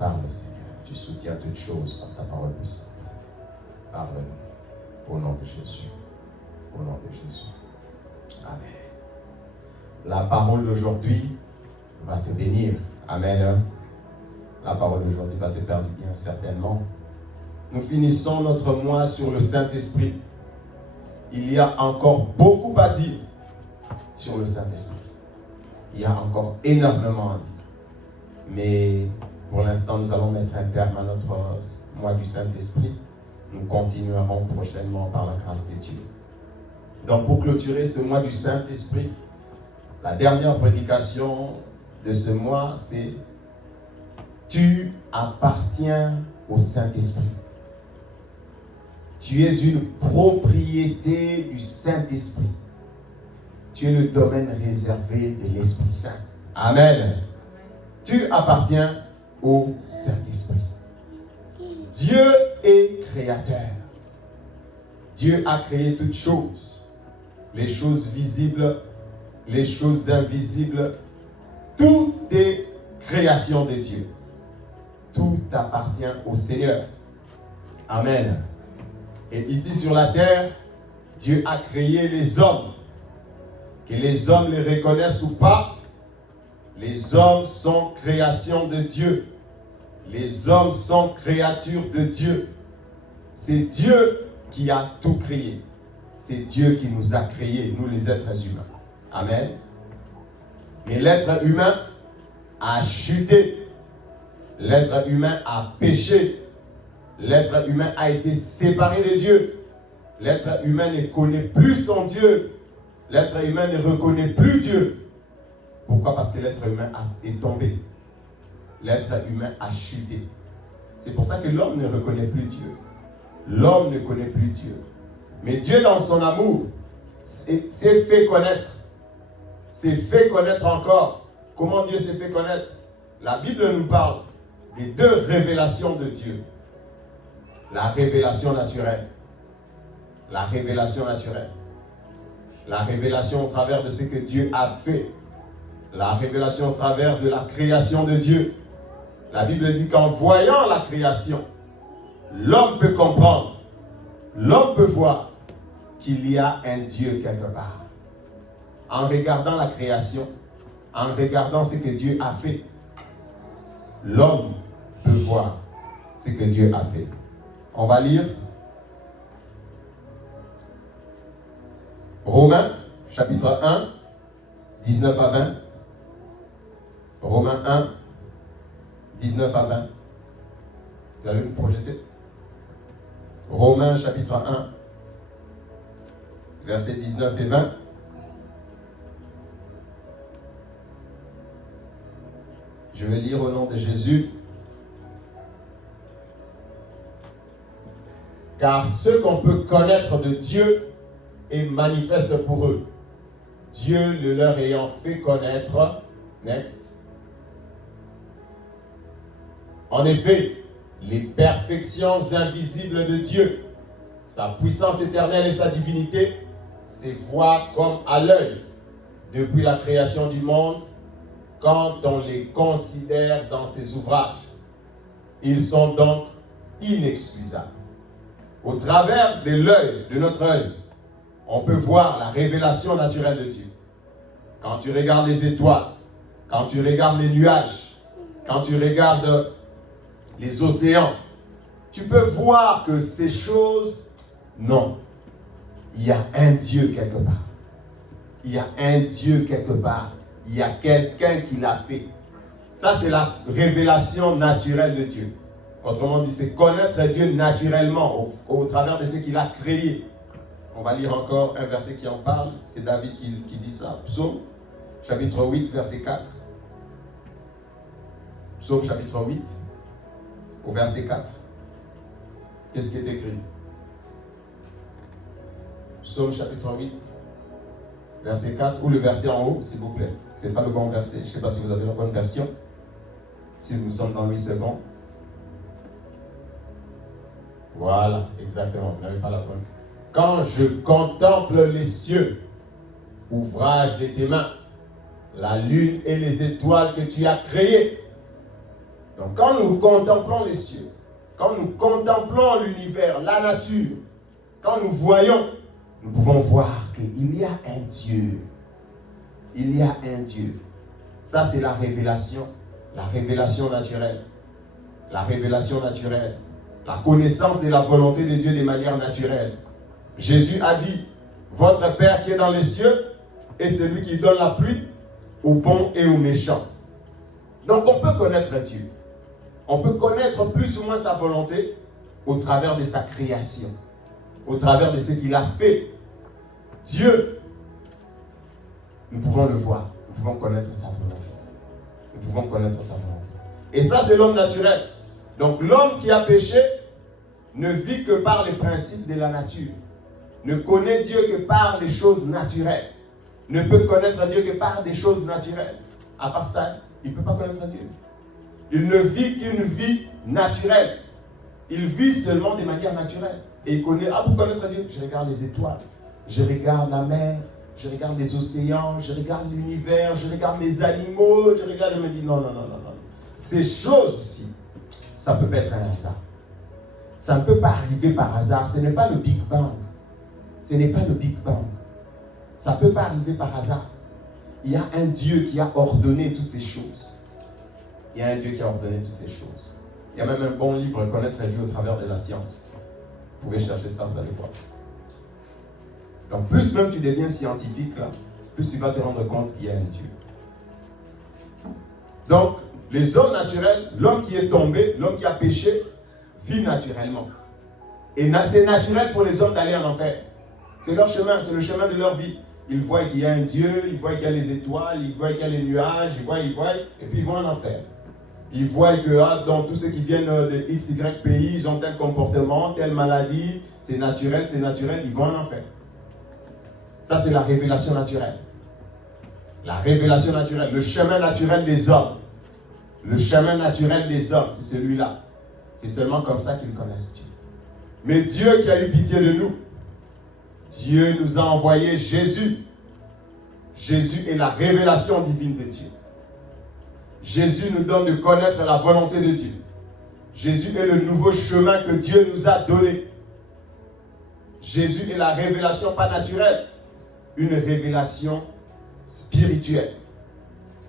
Parle, Seigneur. Tu soutiens toutes choses par ta parole puissante. Parle-nous. Au nom de Jésus. Au nom de Jésus. Amen. La parole d'aujourd'hui va te bénir. Amen. La parole d'aujourd'hui va te faire du bien, certainement. Nous finissons notre mois sur le Saint-Esprit. Il y a encore beaucoup à dire sur le Saint-Esprit. Il y a encore énormément à dire. Mais pour l'instant, nous allons mettre un terme à notre mois du Saint-Esprit. Nous continuerons prochainement par la grâce de Dieu. Donc pour clôturer ce mois du Saint-Esprit, la dernière prédication de ce mois, c'est « Tu appartiens au Saint-Esprit ». Tu es une propriété du Saint-Esprit. Tu es le domaine réservé de l'Esprit Saint. Amen. Tu appartiens au Saint-Esprit. Dieu est créateur. Dieu a créé toutes choses. Les choses visibles, les choses invisibles. Tout est création de Dieu. Tout appartient au Seigneur. Amen. Et ici sur la terre, Dieu a créé les hommes. Que les hommes les reconnaissent ou pas, les hommes sont création de Dieu. Les hommes sont créatures de Dieu. C'est Dieu qui a tout créé. C'est Dieu qui nous a créés, nous les êtres humains. Amen. Mais l'être humain a chuté. L'être humain a péché. L'être humain a été séparé de Dieu. L'être humain ne connaît plus son Dieu. L'être humain ne reconnaît plus Dieu. Pourquoi? Parce que l'être humain est tombé. L'être humain a chuté. C'est pour ça que l'homme ne reconnaît plus Dieu. L'homme ne connaît plus Dieu. Mais Dieu, dans son amour, s'est fait connaître. S'est fait connaître encore. Comment Dieu s'est fait connaître? La Bible nous parle des deux révélations de Dieu. La révélation naturelle. La révélation naturelle. La révélation au travers de ce que Dieu a fait. La révélation au travers de la création de Dieu. La Bible dit qu'en voyant la création, l'homme peut comprendre, l'homme peut voir qu'il y a un Dieu quelque part. En regardant la création, en regardant ce que Dieu a fait, l'homme peut voir ce que Dieu a fait. On va lire Romains, chapitre 1, 19 à 20. Romains 1, 19 à 20. Vous allez me projeter. Romains, chapitre 1, versets 19 et 20. Je vais lire au nom de Jésus. Car ce qu'on peut connaître de Dieu est manifeste pour eux. Dieu le leur ayant fait connaître. Next. En effet, les perfections invisibles de Dieu, sa puissance éternelle et sa divinité, se voient comme à l'œil depuis la création du monde, quand on les considère dans ses ouvrages. Ils sont donc inexcusables. Au travers de l'œil, de notre œil, on peut voir la révélation naturelle de Dieu. Quand tu regardes les étoiles, quand tu regardes les nuages, quand tu regardes les océans, tu peux voir que ces choses, non. Il y a un Dieu quelque part. Il y a un Dieu quelque part. Il y a quelqu'un qui l'a fait. Ça, c'est la révélation naturelle de Dieu. Autrement dit, c'est connaître Dieu naturellement au travers de ce qu'il a créé. On va lire encore un verset qui en parle. C'est David qui dit ça. Psaume, chapitre 8, verset 4. Psaume, chapitre 8, au verset 4. Qu'est-ce qui est écrit? Psaume, chapitre 8, verset 4, ou le verset en haut, s'il vous plaît. Ce n'est pas le bon verset. Je ne sais pas si vous avez la bonne version. Si nous sommes dans 8 secondes. Voilà, exactement. Vous n'avez pas la bonne. Quand je contemple les cieux, ouvrage de tes mains, la lune et les étoiles que tu as créées. Donc quand nous contemplons les cieux, quand nous contemplons l'univers, la nature, quand nous voyons, nous pouvons voir qu'il y a un Dieu. Il y a un Dieu. Ça, c'est la révélation naturelle. La révélation naturelle. La connaissance de la volonté de Dieu de manière naturelle. Jésus a dit, votre Père qui est dans les cieux est celui qui donne la pluie aux bons et aux méchants. Donc on peut connaître Dieu. On peut connaître plus ou moins sa volonté au travers de sa création, au travers de ce qu'il a fait. Dieu, nous pouvons le voir, nous pouvons connaître sa volonté. Nous pouvons connaître sa volonté. Et ça, c'est l'homme naturel. Donc l'homme qui a péché ne vit que par les principes de la nature. Ne connaît Dieu que par les choses naturelles. Ne peut connaître Dieu que par des choses naturelles. À part ça, il ne peut pas connaître Dieu. Il ne vit qu'une vie naturelle. Il vit seulement de manière naturelle. Et il connaît, pour connaître Dieu, je regarde les étoiles, je regarde la mer, je regarde les océans, je regarde l'univers, je regarde les animaux, je regarde et me dis non. Ces choses-ci, ça ne peut pas être un hasard. Ça ne peut pas arriver par hasard. Ce n'est pas le Big Bang. Ce n'est pas le Big Bang. Ça ne peut pas arriver par hasard. Il y a un Dieu qui a ordonné toutes ces choses. Il y a un Dieu qui a ordonné toutes ces choses. Il y a même un bon livre, Connaître Dieu au travers de la science. Vous pouvez chercher ça, vous allez voir. Donc plus même tu deviens scientifique, là, plus tu vas te rendre compte qu'il y a un Dieu. Donc, les hommes naturels, l'homme qui est tombé, l'homme qui a péché, vit naturellement. Et c'est naturel pour les hommes d'aller en enfer. C'est leur chemin, c'est le chemin de leur vie. Ils voient qu'il y a un Dieu, ils voient qu'il y a les étoiles, ils voient qu'il y a les nuages, ils voient, et puis ils vont en enfer. Ils voient que dans tous ceux qui viennent de X, Y pays, ils ont tel comportement, telle maladie, c'est naturel, ils vont en enfer. Ça, c'est la révélation naturelle. La révélation naturelle, le chemin naturel des hommes. Le chemin naturel des hommes, c'est celui-là. C'est seulement comme ça qu'ils connaissent Dieu. Mais Dieu qui a eu pitié de nous, Dieu nous a envoyé Jésus. Jésus est la révélation divine de Dieu. Jésus nous donne de connaître la volonté de Dieu. Jésus est le nouveau chemin que Dieu nous a donné. Jésus est la révélation pas naturelle, une révélation spirituelle.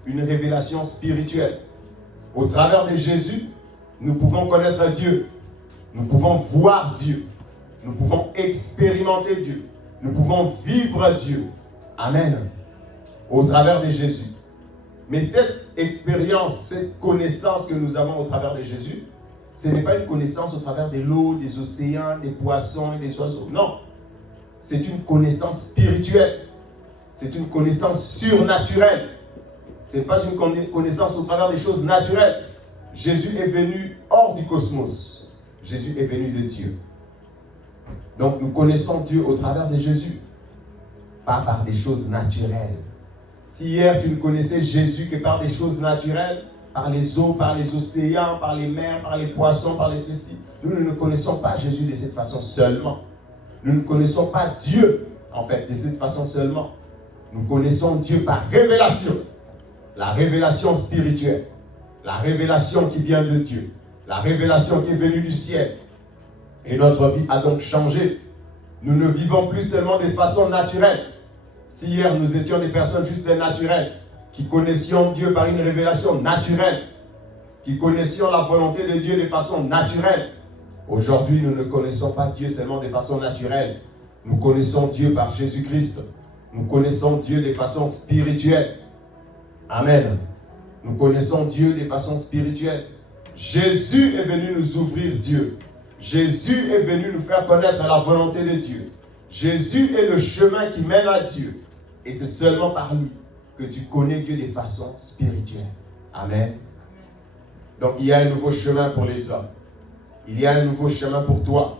Une révélation spirituelle. Au travers de Jésus, nous pouvons connaître Dieu. Nous pouvons voir Dieu. Nous pouvons expérimenter Dieu. Nous pouvons vivre Dieu. Amen. Au travers de Jésus. Mais cette expérience, cette connaissance que nous avons au travers de Jésus, ce n'est pas une connaissance au travers de l'eau, des océans, des poissons et des oiseaux. Non. C'est une connaissance spirituelle. C'est une connaissance surnaturelle. Ce n'est pas une connaissance au travers des choses naturelles. Jésus est venu hors du cosmos. Jésus est venu de Dieu. Donc nous connaissons Dieu au travers de Jésus. Pas par des choses naturelles. Si hier tu ne connaissais Jésus que par des choses naturelles, par les eaux, par les océans, par les mers, par les poissons, par les ceci, nous ne connaissons pas Jésus de cette façon seulement. Nous ne connaissons pas Dieu, en fait, de cette façon seulement. Nous connaissons Dieu par révélation. La révélation spirituelle. La révélation qui vient de Dieu. La révélation qui est venue du ciel. Et notre vie a donc changé. Nous ne vivons plus seulement de façon naturelle. Si hier nous étions des personnes juste naturelles, qui connaissions Dieu par une révélation naturelle, qui connaissions la volonté de Dieu de façon naturelle, aujourd'hui nous ne connaissons pas Dieu seulement de façon naturelle. Nous connaissons Dieu par Jésus-Christ. Nous connaissons Dieu de façon spirituelle. Amen. Nous connaissons Dieu de façon spirituelle. Jésus est venu nous ouvrir Dieu. Jésus est venu nous faire connaître la volonté de Dieu. Jésus est le chemin qui mène à Dieu. Et c'est seulement par lui que tu connais Dieu de façon spirituelle. Amen. Donc il y a un nouveau chemin pour les hommes. Il y a un nouveau chemin pour toi.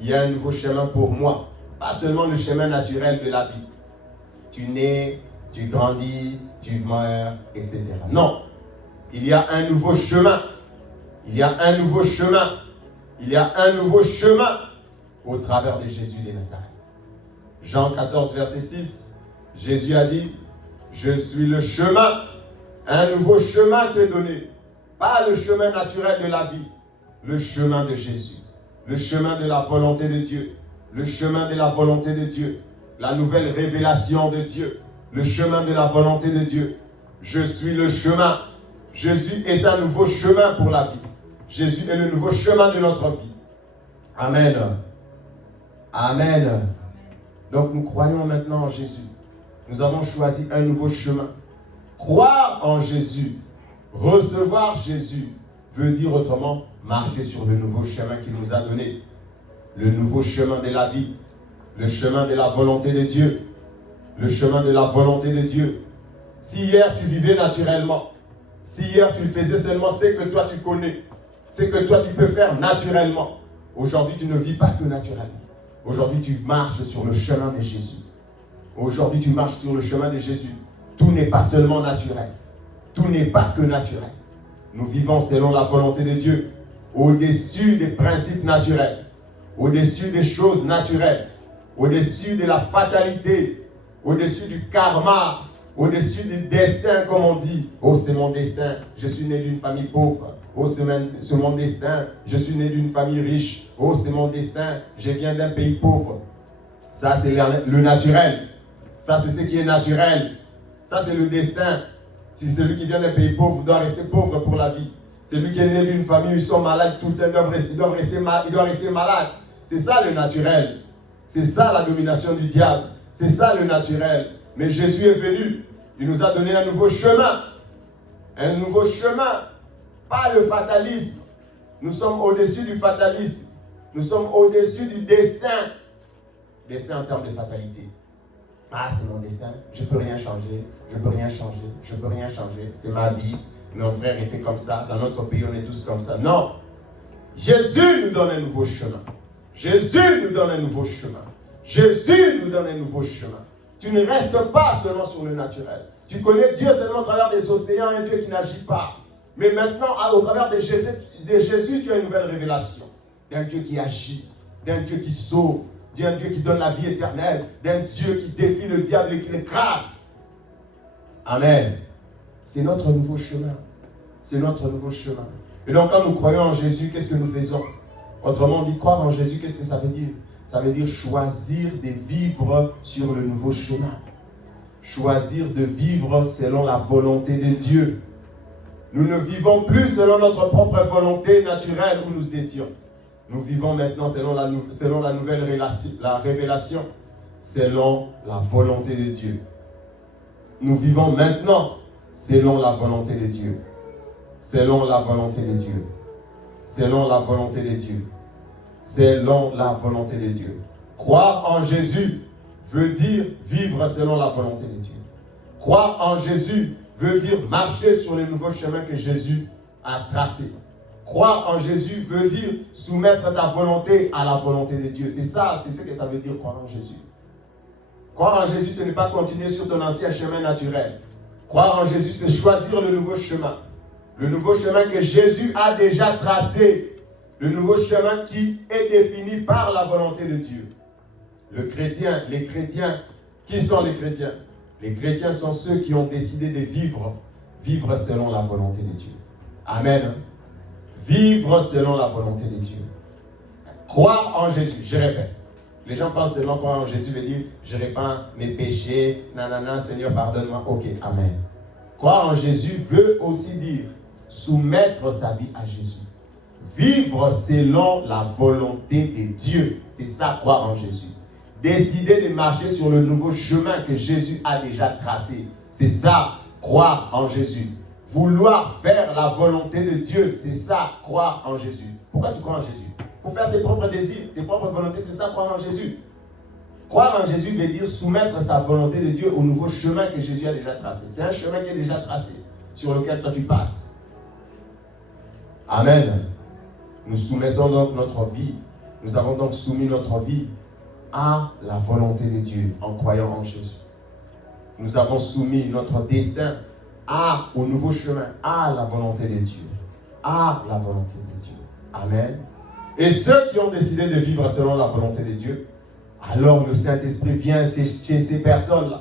Il y a un nouveau chemin pour moi. Pas seulement le chemin naturel de la vie. Tu nais, tu grandis, tu meurs, etc. Non. Il y a un nouveau chemin. Il y a un nouveau chemin. Il y a un nouveau chemin au travers de Jésus de Nazareth. Jean 14, verset 6. Jésus a dit, je suis le chemin. Un nouveau chemin t'est donné. Pas le chemin naturel de la vie. Le chemin de Jésus. Le chemin de la volonté de Dieu. Le chemin de la volonté de Dieu. La nouvelle révélation de Dieu. Le chemin de la volonté de Dieu. Je suis le chemin. Jésus est un nouveau chemin pour la vie. Jésus est le nouveau chemin de notre vie. Amen. Amen. Donc nous croyons maintenant en Jésus. Nous avons choisi un nouveau chemin. Croire en Jésus, recevoir Jésus, veut dire autrement marcher sur le nouveau chemin qu'il nous a donné. Le nouveau chemin de la vie. Le chemin de la volonté de Dieu. Le chemin de la volonté de Dieu. Si hier tu vivais naturellement, si hier tu faisais seulement ce que toi tu connais, ce que toi tu peux faire naturellement, aujourd'hui tu ne vis pas que naturellement. Aujourd'hui tu marches sur le chemin de Jésus. Aujourd'hui tu marches sur le chemin de Jésus. Tout n'est pas seulement naturel. Tout n'est pas que naturel. Nous vivons selon la volonté de Dieu, au-dessus des principes naturels, au-dessus des choses naturelles, au-dessus de la fatalité, au-dessus du karma, au-dessus du destin, comme on dit. Oh, c'est mon destin, je suis né d'une famille pauvre. Oh, c'est mon destin, je suis né d'une famille riche. Oh, c'est mon destin, je viens d'un pays pauvre. Ça, c'est le naturel. Ça, c'est ce qui est naturel. Ça, c'est le destin. Si celui qui vient d'un pays pauvre doit rester pauvre pour la vie. Celui qui est né d'une famille où ils sont malades tout le temps, il doit rester malade. C'est ça le naturel. C'est ça la domination du diable. C'est ça le naturel. Mais Jésus est venu. Il nous a donné un nouveau chemin. Un nouveau chemin. Pas le fatalisme. Nous sommes au-dessus du fatalisme. Nous sommes au-dessus du destin. Destin en termes de fatalité. Ah, c'est mon destin. Je ne peux rien changer. Je ne peux rien changer. Je ne peux rien changer. C'est ma vie. Nos frères étaient comme ça. Dans notre pays, on est tous comme ça. Non. Jésus nous donne un nouveau chemin. Jésus nous donne un nouveau chemin. Jésus nous donne un nouveau chemin. Tu ne restes pas seulement sur le naturel. Tu connais Dieu seulement au travers des océans, un Dieu qui n'agit pas. Mais maintenant, au travers de Jésus, tu as une nouvelle révélation. D'un Dieu qui agit, d'un Dieu qui sauve, d'un Dieu qui donne la vie éternelle, d'un Dieu qui défie le diable et qui l'écrase. Amen. C'est notre nouveau chemin. C'est notre nouveau chemin. Et donc, quand nous croyons en Jésus, qu'est-ce que nous faisons? Autrement dit, croire en Jésus, qu'est-ce que ça veut dire? Ça veut dire choisir de vivre sur le nouveau chemin. Choisir de vivre selon la volonté de Dieu. Nous ne vivons plus selon notre propre volonté naturelle où nous étions. Nous vivons maintenant selon la nouvelle révélation, selon la volonté de Dieu. Nous vivons maintenant selon la volonté de Dieu. Selon la volonté de Dieu. Selon la volonté de Dieu. Selon la volonté de Dieu. Croire en Jésus veut dire vivre selon la volonté de Dieu. Croire en Jésus veut dire marcher sur le nouveau chemin que Jésus a tracé. Croire en Jésus veut dire soumettre ta volonté à la volonté de Dieu. C'est ça, c'est ce que ça veut dire croire en Jésus. Croire en Jésus, ce n'est pas continuer sur ton ancien chemin naturel. Croire en Jésus, c'est choisir le nouveau chemin. Le nouveau chemin que Jésus a déjà tracé. Le nouveau chemin qui est défini par la volonté de Dieu. Les chrétiens, qui sont les chrétiens? Les chrétiens sont ceux qui ont décidé de vivre selon la volonté de Dieu. Amen. Vivre selon la volonté de Dieu. Croire en Jésus, je répète. Les gens pensent seulement croire en Jésus veut dire je répands mes péchés, nanana, Seigneur pardonne-moi. Ok, amen. Croire en Jésus veut aussi dire soumettre sa vie à Jésus. Vivre selon la volonté de Dieu. C'est ça, croire en Jésus. Décider de marcher sur le nouveau chemin que Jésus a déjà tracé. C'est ça, croire en Jésus. Vouloir faire la volonté de Dieu, c'est ça, croire en Jésus. Pourquoi tu crois en Jésus? Pour faire tes propres désirs, tes propres volontés, c'est ça, croire en Jésus. Croire en Jésus veut dire soumettre sa volonté de Dieu au nouveau chemin que Jésus a déjà tracé. C'est un chemin qui est déjà tracé, sur lequel toi tu passes. Amen. Nous soumettons donc notre vie, nous avons donc soumis notre vie à la volonté de Dieu en croyant en Jésus. Nous avons soumis notre destin au nouveau chemin, à la volonté de Dieu. À la volonté de Dieu. Amen. Et ceux qui ont décidé de vivre selon la volonté de Dieu, alors le Saint-Esprit vient chez ces personnes-là.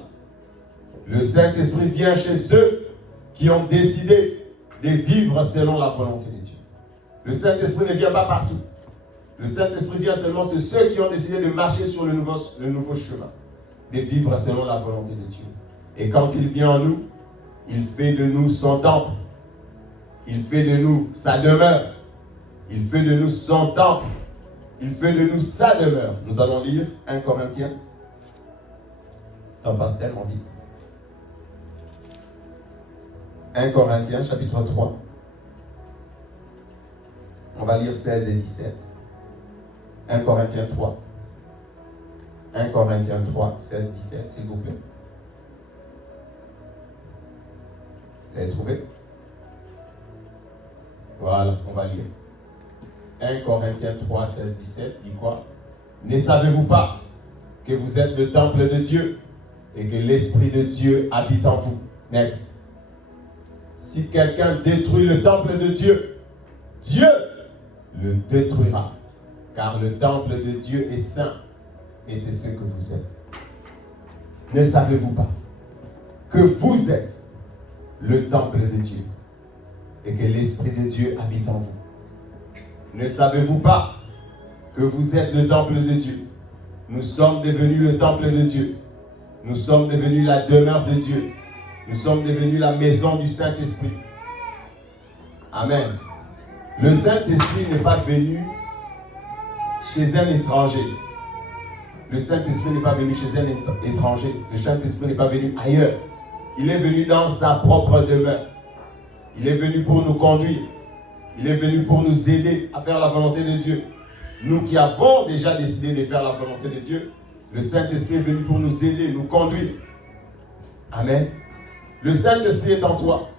Le Saint-Esprit vient chez ceux qui ont décidé de vivre selon la volonté de Dieu. Le Saint-Esprit ne vient pas partout. Le Saint-Esprit vient seulement sur ceux qui ont décidé de marcher sur le nouveau chemin, de vivre selon la volonté de Dieu. Et quand il vient en nous, il fait de nous son temple. Il fait de nous sa demeure. Il fait de nous son temple. Il fait de nous sa demeure. Nous allons lire 1 Corinthiens. T'en passes tellement vite. 1 Corinthiens, chapitre 3. On va lire 16 et 17. 1 Corinthiens 3. 1 Corinthiens 3, 16, 17, s'il vous plaît. Vous avez trouvé? Voilà, on va lire. 1 Corinthiens 3, 16, 17 dit quoi? Ne savez-vous pas que vous êtes le temple de Dieu et que l'Esprit de Dieu habite en vous? Next. Si quelqu'un détruit le temple de Dieu, Dieu le détruira. Car le temple de Dieu est saint et c'est ce que vous êtes. Ne savez-vous pas que vous êtes le temple de Dieu et que l'Esprit de Dieu habite en vous? Ne savez-vous pas que vous êtes le temple de Dieu? Nous sommes devenus le temple de Dieu. Nous sommes devenus la demeure de Dieu. Nous sommes devenus la maison du Saint-Esprit. Amen. Le Saint-Esprit n'est pas venu chez un étranger. Le Saint-Esprit n'est pas venu chez un étranger. Le Saint-Esprit n'est pas venu ailleurs. Il est venu dans sa propre demeure. Il est venu pour nous conduire. Il est venu pour nous aider à faire la volonté de Dieu. Nous qui avons déjà décidé de faire la volonté de Dieu, le Saint-Esprit est venu pour nous aider, nous conduire. Amen. Le Saint-Esprit est en toi.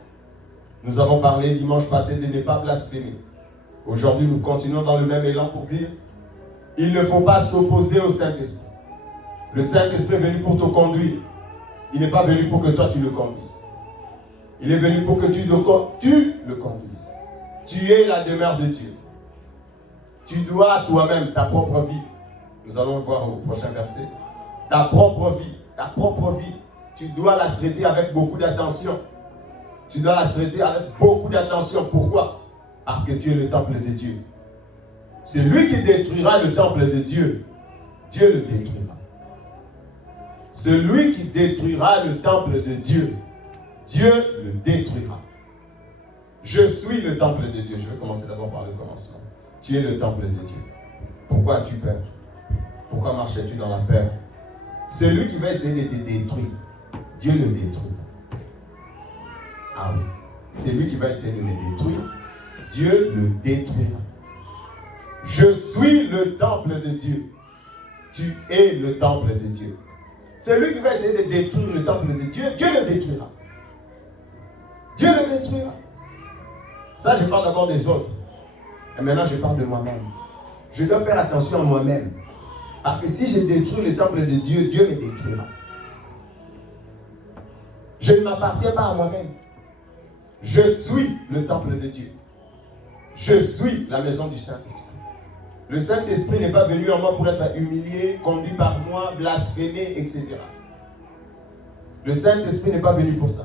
Nous avons parlé dimanche passé de ne pas blasphémer. Aujourd'hui, nous continuons dans le même élan pour dire il ne faut pas s'opposer au Saint-Esprit. Le Saint-Esprit est venu pour te conduire. Il n'est pas venu pour que toi tu le conduises. Il est venu pour que tu le conduises. Tu es la demeure de Dieu. Tu dois à toi-même ta propre vie. Nous allons le voir au prochain verset. Ta propre vie, tu dois la traiter avec beaucoup d'attention. Tu dois la traiter avec beaucoup d'attention. Pourquoi? Parce que tu es le temple de Dieu. Celui qui détruira le temple de Dieu, Dieu le détruira. Celui qui détruira le temple de Dieu, Dieu le détruira. Je suis le temple de Dieu. Je vais commencer d'abord par le commencement. Tu es le temple de Dieu. Pourquoi as-tu peur? Pourquoi marchais-tu dans la peur? Celui qui va essayer de te détruire, Dieu le détruira. Ah oui. Celui qui va essayer de le détruire, Dieu le détruira. Je suis le temple de Dieu. Tu es le temple de Dieu. Celui qui va essayer de détruire le temple de Dieu, Dieu le détruira. Dieu le détruira. Ça, je parle d'abord des autres. Et maintenant, je parle de moi-même. Je dois faire attention à moi-même. Parce que si je détruis le temple de Dieu, Dieu me détruira. Je ne m'appartiens pas à moi-même. Je suis le temple de Dieu. Je suis la maison du Saint-Esprit. Le Saint-Esprit n'est pas venu en moi pour être humilié, conduit par moi, blasphémé, etc. Le Saint-Esprit n'est pas venu pour ça.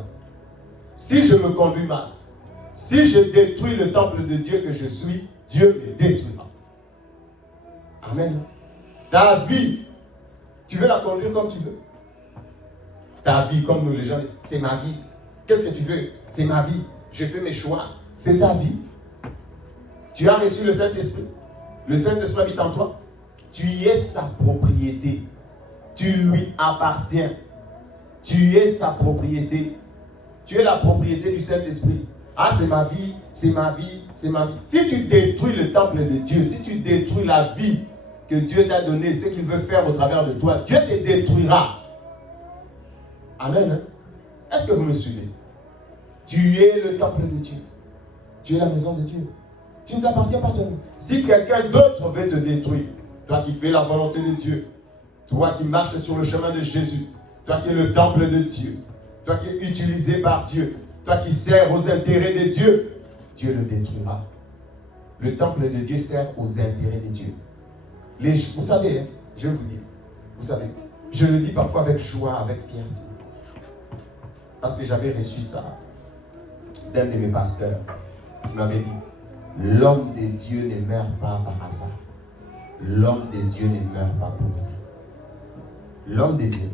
Si je me conduis mal, si je détruis le temple de Dieu que je suis, Dieu me détruira. Amen. Ta vie, tu veux la conduire comme tu veux. Ta vie, comme nous les gens disent, c'est ma vie. Qu'est-ce que tu veux? C'est ma vie. Je fais mes choix. C'est ta vie. Tu as reçu le Saint-Esprit. Le Saint-Esprit habite en toi. Tu es sa propriété. Tu lui appartiens. Tu es sa propriété. Tu es la propriété du Saint-Esprit. Ah, c'est ma vie, c'est ma vie, c'est ma vie. Si tu détruis le temple de Dieu, si tu détruis la vie que Dieu t'a donnée, ce qu'il veut faire au travers de toi, Dieu te détruira. Amen. Est-ce que vous me suivez? Tu es le temple de Dieu. Tu es la maison de Dieu. Tu ne t'appartiens pas toi-même. Si quelqu'un d'autre veut te détruire, toi qui fais la volonté de Dieu, toi qui marches sur le chemin de Jésus, toi qui es le temple de Dieu, toi qui es utilisé par Dieu, toi qui sers aux intérêts de Dieu, Dieu le détruira. Le temple de Dieu sert aux intérêts de Dieu. Vous savez, hein, je vais vous dire, vous savez, je le dis parfois avec joie, avec fierté. Parce que j'avais reçu ça d'un de mes pasteurs qui m'avait dit, l'homme de Dieu ne meurt pas par hasard. L'homme de Dieu ne meurt pas pour rien. L'homme de Dieu,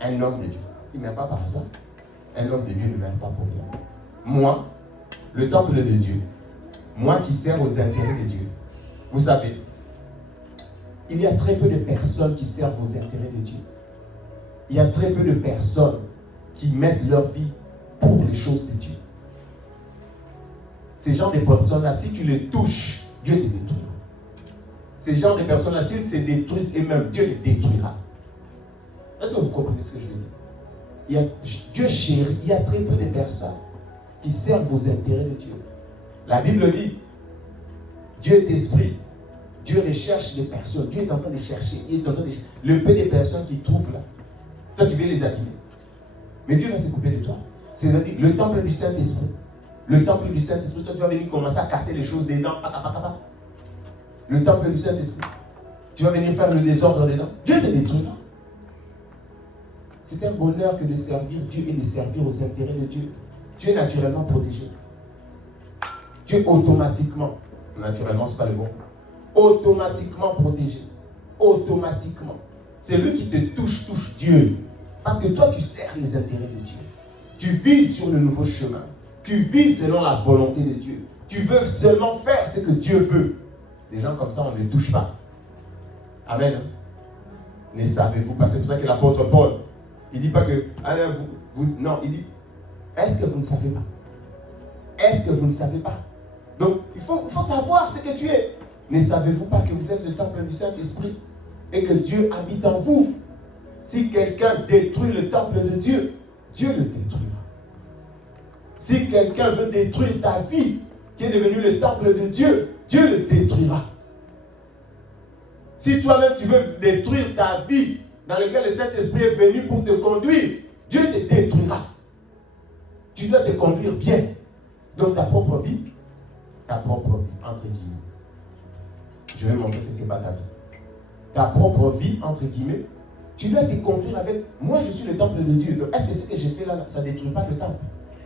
un homme de Dieu, il ne meurt pas par hasard. Un homme de Dieu ne meurt pas pour rien. Moi, le temple de Dieu, moi qui sers aux intérêts de Dieu, vous savez, il y a très peu de personnes qui servent aux intérêts de Dieu. Il y a très peu de personnes qui mettent leur vie pour les choses de Dieu. Ces genres de personnes-là, si tu les touches, Dieu te détruira. Ces genres de personnes-là, s'ils se détruisent eux-mêmes, Dieu les détruira. Est-ce que vous comprenez ce que je veux dire? Dieu chérit, il y a très peu de personnes qui servent aux intérêts de Dieu. La Bible dit, Dieu est esprit. Dieu recherche les personnes. Dieu est en train de chercher. Il est en train de chercher. Le peu de personnes qu'il trouve là, toi tu veux les abîmer. Mais Dieu va se couper de toi. C'est-à-dire le temple du Saint-Esprit. Le temple du Saint-Esprit, toi tu vas venir commencer à casser les choses dedans. Le temple du Saint-Esprit. Tu vas venir faire le désordre dedans. Dieu te détruira. C'est un bonheur que de servir Dieu et de servir aux intérêts de Dieu. Tu es naturellement protégé. Tu es automatiquement, naturellement c'est pas le bon, automatiquement protégé. Automatiquement. C'est lui qui te touche Dieu. Parce que toi tu sers les intérêts de Dieu. Tu vis sur le nouveau chemin. Tu vis selon la volonté de Dieu. Tu veux seulement faire ce que Dieu veut. Des gens comme ça, on ne les touche pas. Amen. Ne savez-vous pas? C'est pour ça que l'apôtre Paul, il ne dit pas que, non, il dit, est-ce que vous ne savez pas? Est-ce que vous ne savez pas? Donc, il faut savoir ce que tu es. Ne savez-vous pas que vous êtes le temple du Saint-Esprit et que Dieu habite en vous? Si quelqu'un détruit le temple de Dieu, Dieu le détruira. Si quelqu'un veut détruire ta vie, qui est devenue le temple de Dieu, Dieu le détruira. Si toi-même tu veux détruire ta vie, dans laquelle le Saint-Esprit est venu pour te conduire, Dieu te détruira. Tu dois te conduire bien. Donc ta propre vie, entre guillemets. Je vais montrer que ce n'est pas ta vie. Ta propre vie, entre guillemets, tu dois te conduire avec, moi je suis le temple de Dieu. Donc est-ce que ce que j'ai fait là, ça ne détruit pas le temple?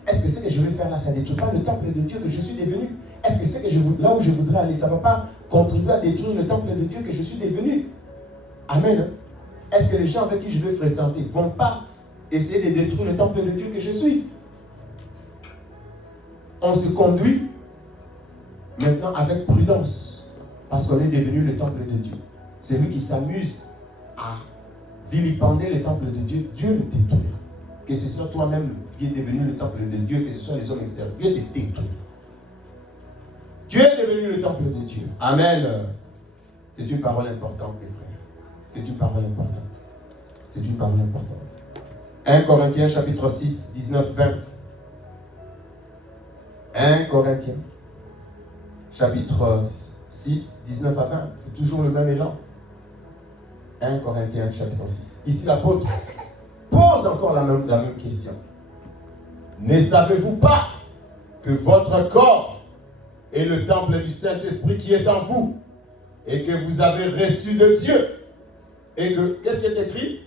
Est-ce que ce que je vais faire là, ça ne détruit pas le temple de Dieu que je suis devenu? Est-ce que ce que là où je voudrais aller, ça ne va pas contribuer à détruire le temple de Dieu que je suis devenu? Amen. Est-ce que les gens avec qui je veux fréquenter ne vont pas essayer de détruire le temple de Dieu que je suis? On se conduit maintenant avec prudence parce qu'on est devenu le temple de Dieu. Celui qui s'amuse à vilipender le temple de Dieu, Dieu le détruira. Que ce soit toi-même qui es devenu le temple de Dieu, que ce soit les hommes extérieurs, Dieu te détruira. Tu es devenu le temple de Dieu. Amen. C'est une parole importante, mes frères. C'est une parole importante. C'est une parole importante. 1 Corinthiens chapitre 6, 19, 20. 1 Corinthiens chapitre 6, 19 à 20. C'est toujours le même élan. 1 Corinthiens chapitre 6. Ici l'apôtre pose encore la même question. Ne savez-vous pas que votre corps est le temple du Saint-Esprit qui est en vous et que vous avez reçu de Dieu et que, qu'est-ce qui est écrit?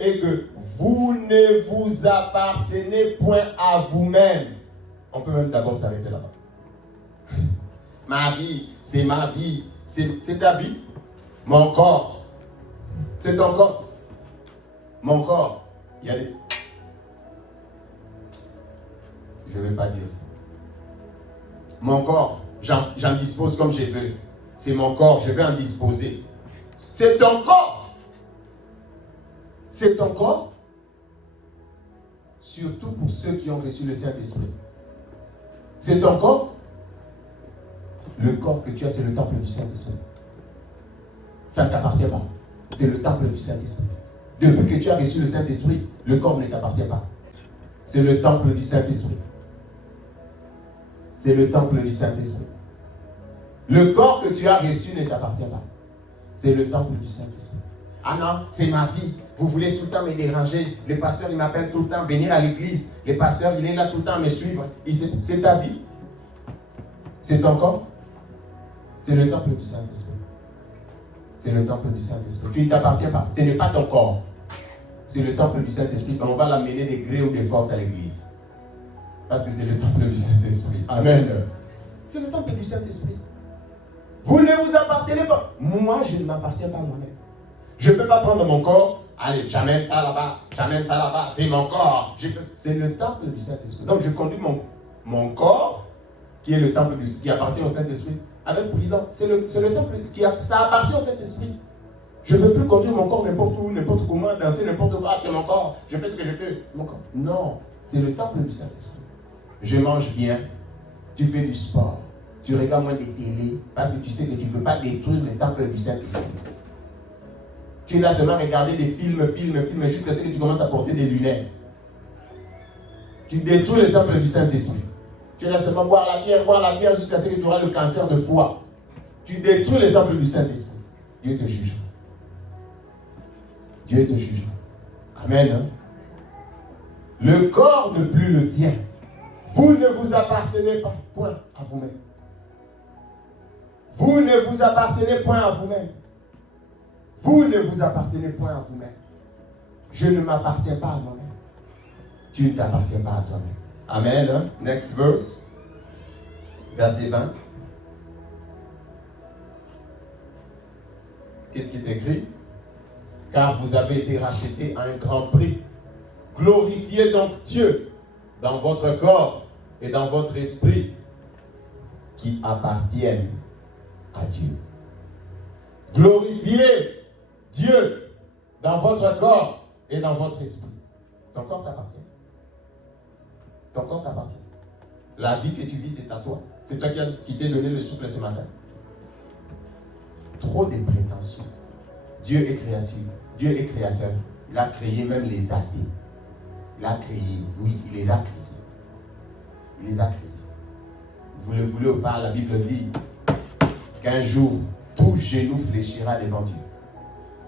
Et que vous ne vous appartenez point à vous-même. On peut même d'abord s'arrêter là-bas. Ma vie, c'est ma vie. C'est ta vie. Mon corps, c'est ton corps. Mon corps, il y a des... Je ne vais pas dire ça. Mon corps, j'en dispose comme je veux. C'est mon corps, je vais en disposer. C'est ton corps. C'est ton corps. Surtout pour ceux qui ont reçu le Saint-Esprit. C'est ton corps. Le corps que tu as, c'est le temple du Saint-Esprit. Ça ne t'appartient pas. C'est le temple du Saint-Esprit. Depuis que tu as reçu le Saint-Esprit, le corps ne t'appartient pas. C'est le temple du Saint-Esprit. C'est le temple du Saint-Esprit. Le corps que tu as reçu ne t'appartient pas. C'est le temple du Saint-Esprit. Ah non, c'est ma vie. Vous voulez tout le temps me déranger. Le pasteur, il m'appelle tout le temps venir à l'église. Le pasteur, il est là tout le temps à me suivre. C'est ta vie. C'est ton corps. C'est le temple du Saint-Esprit. C'est le temple du Saint-Esprit. Tu ne t'appartiens pas. Ce n'est pas ton corps. C'est le temple du Saint-Esprit. On va l'amener de gré ou de force à l'église. Parce que c'est le temple du Saint-Esprit. Amen. C'est le temple du Saint-Esprit. Vous ne vous appartenez pas. Moi, je ne m'appartiens pas à moi-même. Je ne peux pas prendre mon corps. Allez, j'amène ça là-bas, c'est mon corps. C'est le temple du Saint-Esprit. Donc je conduis mon corps, qui est le temple qui appartient au Saint-Esprit, avec prudence. C'est le temple ça appartient au Saint-Esprit. Je ne peux plus conduire mon corps n'importe où, n'importe comment, danser n'importe où. C'est mon corps, je fais ce que je fais. Mon corps. Non, c'est le temple du Saint-Esprit. Je mange bien, tu fais du sport, tu regardes moins des télés, parce que tu sais que tu ne veux pas détruire le temple du Saint-Esprit. Tu es là seulement à regarder des films, jusqu'à ce que tu commences à porter des lunettes. Tu détruis le temple du Saint-Esprit. Tu es là seulement à boire la bière, jusqu'à ce que tu auras le cancer de foie. Tu détruis le temple du Saint-Esprit. Dieu te jugera. Dieu te jugera. Amen. Hein? Le corps ne plus le tien. Vous ne vous appartenez pas, point, à vous-même. Vous ne vous appartenez point à vous-même. Vous ne vous appartenez point à vous-même. Je ne m'appartiens pas à moi-même. Tu ne t'appartiens pas à toi-même. Amen. Hein? Next verse. Verset 20. Qu'est-ce qui est écrit? Car vous avez été rachetés à un grand prix. Glorifiez donc Dieu dans votre corps et dans votre esprit qui appartiennent à Dieu. Glorifiez Dieu dans votre corps et dans votre esprit. Ton corps t'appartient. Ton corps t'appartient. La vie que tu vis, c'est à toi. C'est toi qui t'es donné le souffle ce matin. Trop de prétentions. Dieu est créature. Dieu est créateur. Il a créé même les athées. Il a créé, oui, il les a créés. Il les a créés. Vous le voulez ou pas, la Bible dit qu'un jour, tout genou fléchira devant Dieu.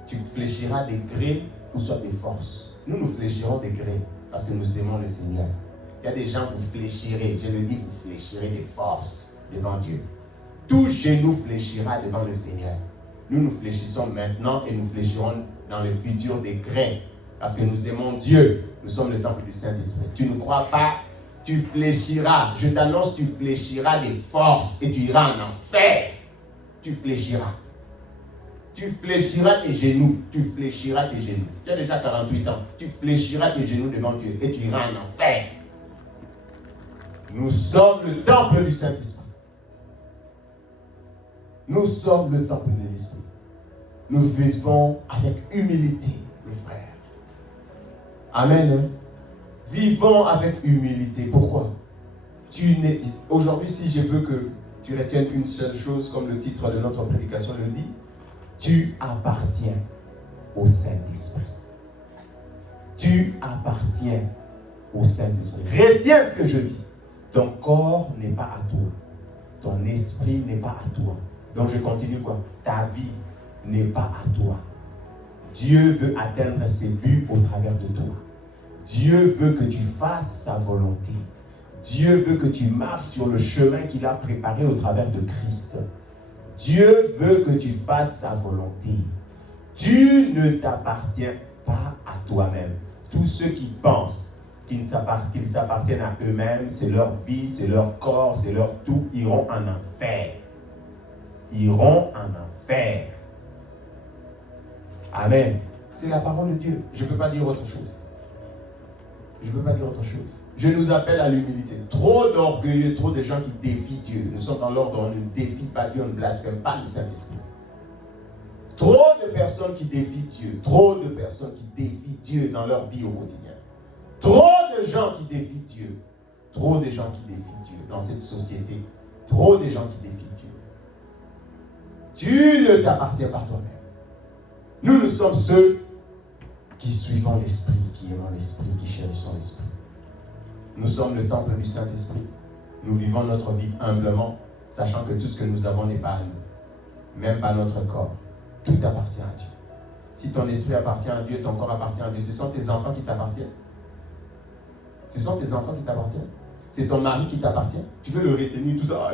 Tu fléchiras des grés ou soit des forces. Nous fléchirons des grés parce que nous aimons le Seigneur. Il y a des gens, vous fléchirez, je le dis, vous fléchirez des forces devant Dieu. Tout genou fléchira devant le Seigneur. Nous fléchissons maintenant et nous fléchirons dans le futur des grès parce que nous aimons Dieu. Nous sommes le temple du Saint-Esprit. Tu ne crois pas, tu fléchiras. Je t'annonce, tu fléchiras des forces et tu iras en enfer. Tu fléchiras. Tu fléchiras tes genoux. Tu fléchiras tes genoux. Tu as déjà 48 ans. Tu fléchiras tes genoux devant Dieu et tu iras en enfer. Nous sommes le temple du Saint-Esprit. Nous sommes le temple de l'Esprit. Nous vivons avec humilité, mes frères. Amen. Vivons avec humilité. Pourquoi? Aujourd'hui, si je veux que tu retiennes une seule chose, comme le titre de notre prédication le dit, tu appartiens au Saint-Esprit. Tu appartiens au Saint-Esprit. Retiens ce que je dis. Ton corps n'est pas à toi. Ton esprit n'est pas à toi. Donc je continue quoi? Ta vie n'est pas à toi. Dieu veut atteindre ses buts au travers de toi. Dieu veut que tu fasses sa volonté. Dieu veut que tu marches sur le chemin qu'il a préparé au travers de Christ. Dieu veut que tu fasses sa volonté. Tu ne t'appartiens pas à toi-même. Tous ceux qui pensent qu'ils s'appartiennent à eux-mêmes, c'est leur vie, c'est leur corps, c'est leur tout, iront en enfer. Iront en enfer. Amen. C'est la parole de Dieu. Je ne peux pas dire autre chose. Je ne peux pas dire autre chose. Je nous appelle à l'humilité. Trop d'orgueilleux, trop de gens qui défient Dieu. Nous sommes dans l'ordre, on ne défie pas Dieu, on ne blasphème pas le Saint-Esprit. Trop de personnes qui défient Dieu. Trop de personnes qui défient Dieu dans leur vie au quotidien. Trop de gens qui défient Dieu. Trop de gens qui défient Dieu dans cette société. Trop de gens qui défient Dieu. Tu ne t'appartiens pas toi-même. Nous sommes ceux qui suivons l'Esprit, qui aimons l'Esprit, qui chérissons l'Esprit. Nous sommes le temple du Saint-Esprit. Nous vivons notre vie humblement, sachant que tout ce que nous avons n'est pas à nous. Même pas notre corps. Tout appartient à Dieu. Si ton esprit appartient à Dieu, ton corps appartient à Dieu, ce sont tes enfants qui t'appartiennent. Ce sont tes enfants qui t'appartiennent. C'est ton mari qui t'appartient. Tu veux le retenir, tout ça.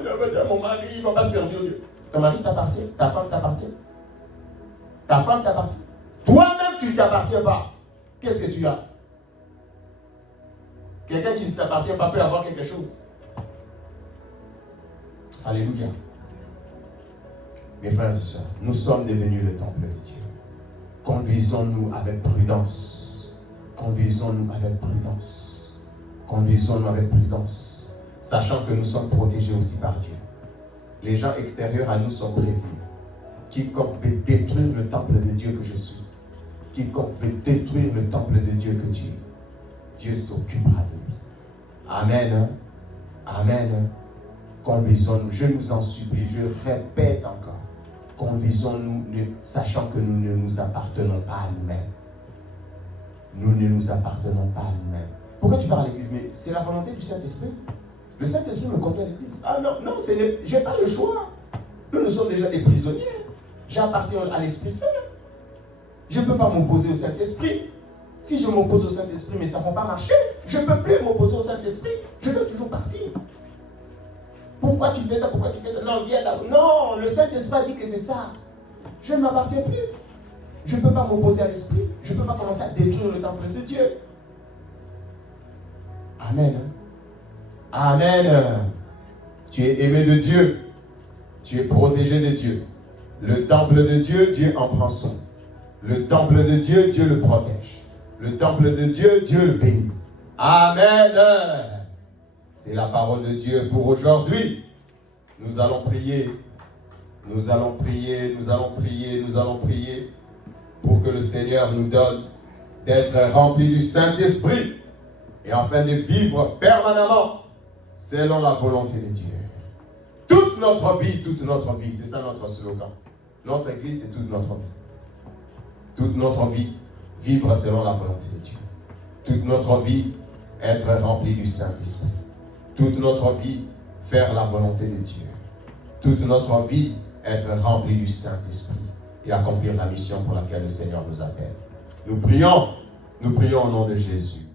Mon mari, il ne va pas servir Dieu. Ton mari t'appartient, ta femme t'appartient. Ta femme t'appartient. Toi-même, tu ne t'appartiens pas. Qu'est-ce que tu as? Quelqu'un qui ne s'appartient pas peut avoir quelque chose. Alléluia. Mes frères et sœurs, nous sommes devenus le temple de Dieu. Conduisons-nous avec prudence. Conduisons-nous avec prudence. Conduisons-nous avec prudence. Sachant que nous sommes protégés aussi par Dieu. Les gens extérieurs à nous sont prévenus. Quiconque veut détruire le temple de Dieu que je suis, quiconque veut détruire le temple de Dieu que tu es, Dieu s'occupera de lui. Amen. Amen. Conduisons-nous, je nous en supplie, je répète encore, conduisons-nous, sachant que nous ne nous appartenons pas à nous-mêmes. Nous ne nous appartenons pas à nous-mêmes. Pourquoi tu parles à l'église? Mais c'est la volonté du Saint-Esprit. Le Saint-Esprit me conduit à l'église. Ah non, non, je n'ai pas le choix. Nous sommes déjà des prisonniers. J'appartiens à l'Esprit Saint. Je ne peux pas m'opposer au Saint-Esprit. Si je m'oppose au Saint-Esprit, mais ça ne va pas marcher, je ne peux plus m'opposer au Saint-Esprit. Je dois toujours partir. Pourquoi tu fais ça? Pourquoi tu fais ça? Non, viens là. Non, le Saint-Esprit a dit que c'est ça. Je ne m'appartiens plus. Je ne peux pas m'opposer à l'Esprit. Je ne peux pas commencer à détruire le temple de Dieu. Amen. Amen. Tu es aimé de Dieu. Tu es protégé de Dieu. Le temple de Dieu, Dieu en prend soin. Le temple de Dieu, Dieu le protège. Le temple de Dieu, Dieu le bénit. Amen. C'est la parole de Dieu pour aujourd'hui. Nous allons prier. Nous allons prier, nous allons prier, nous allons prier pour que le Seigneur nous donne d'être remplis du Saint-Esprit et afin de vivre permanemment selon la volonté de Dieu. Toute notre vie, c'est ça notre slogan. Notre église, c'est toute notre vie. Toute notre vie, vivre selon la volonté de Dieu. Toute notre vie, être rempli du Saint-Esprit. Toute notre vie, faire la volonté de Dieu. Toute notre vie, être rempli du Saint-Esprit et accomplir la mission pour laquelle le Seigneur nous appelle. Nous prions au nom de Jésus.